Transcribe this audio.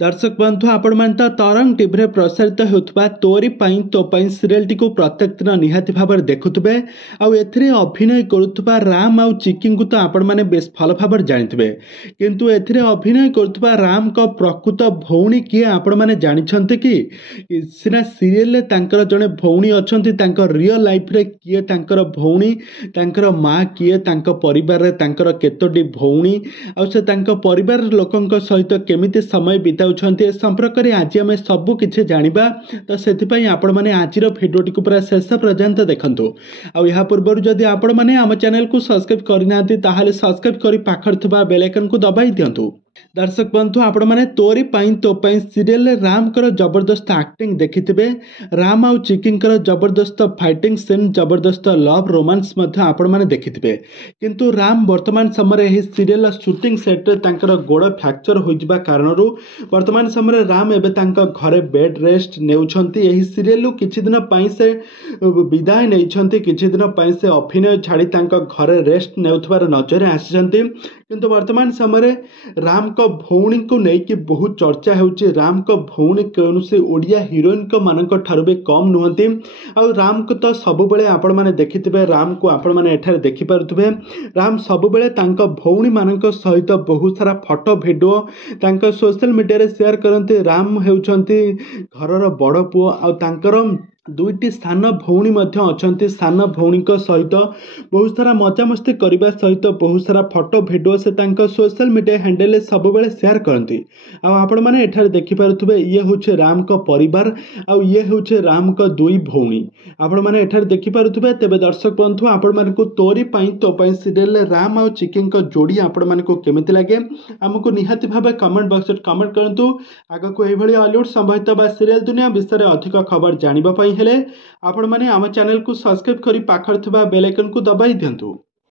दर्शक बंधु आपण तो तरंग टीवी प्रसारित होता तोरी पाई तो पाई सीरियल टी प्रत्येक दिन निहाती भाव देखुवे आउ अभिनय करुवा राम आउ चिकी को तो आपण मैंने बेस भल भाव जानी किंतु एथिरे अभिनय करुवा राम को प्रकृत भौणी किए आपण मैंने जानते कि सीना सीरियल जड़े भौणी अच्छा रियल लाइफ रे किए भौणी माँ किए परिवार केतोटी भौणी आउ परिवार लोकों सहित केमिति समय बिता संपर्क में आज आम सबू किसी जाना तो से आपण मैंने आज भिडियोटी को पूरा शेष पर्यंत देखु आ पूर्व जदि आपण मैंने आम चैनल को सब्सक्राइब करना सब्सक्राइब कर पाखर बेल आइकन को दबाई दिंतु। दर्शक बंधु आपण मैंने तोरी पाई तो पाई सीरियल राम कर जबरदस्त एक्टिंग देखिथिबे। राम आउ चिकी जबरदस्त फाइटिंग सीन जबरदस्त लव रोमांस आपण मैंने देखिथिबे किंतु राम वर्तमान समय यही सीरियल शूटिंग सेट रे गोड़ फ्रैक्चर होइजिबा कारणरू वर्तमान समय राम एवं घरे बेड रेस्ट नेउछंती। यही सीरियल किछि दिन पई से विदाय नेइछंती, किछि दिन पई से अभिनय छाड़ी घरे रेस्ट नेउथबार नजर आसिछंती किंतु वर्तमान समय राम को भौणी को लेकिन बहुत चर्चा होउछि। राम को भौणी कौन से ओडिया हिरोइन को मानक ठारू भी कम नुहंती। और राम को तो सब बेले आपण माने देखिथिबे, राम को आपण माने एठारे देखि पारुथिबे। राम सब बेले तांका भौणी मानक सहित बहुत सारा फोटो वीडियो तांका सोशल मीडिया रे शेयर करते। राम हेउछंती घरर बड़ पुओ आ तांकर दुईटी सान भौणी अच्छा। सान भौणी सहित बहुत सारा मजामस्ती करने सहित बहुत सारा फोटो वीडियो से सोशल मीडिया हैंडल सब बेले शेयर करती। आपण मैंने एठारे देखिपे ये हूँ राम को परिवार आउ ये हूँ राम को दुई भौणी आपण मैंने एठारे देखिपे। तेबे दर्शक बंधु आपण मानक तोरी पाई तो पाई सीरियल राम आउ चिकी जोड़ी आपण मानक केमिति लगे आमको निहाती भाव कमेंट बॉक्स कमेंट करंतु। आग को यही हॉलीवुड संबंधित बा सीरियल दुनिया विषय अधिक खबर जानिबा पई हेले आपण माने आम चैनल को सब्सक्राइब करी पाखर थिबा बेल आइकन को दबाई दियंतु।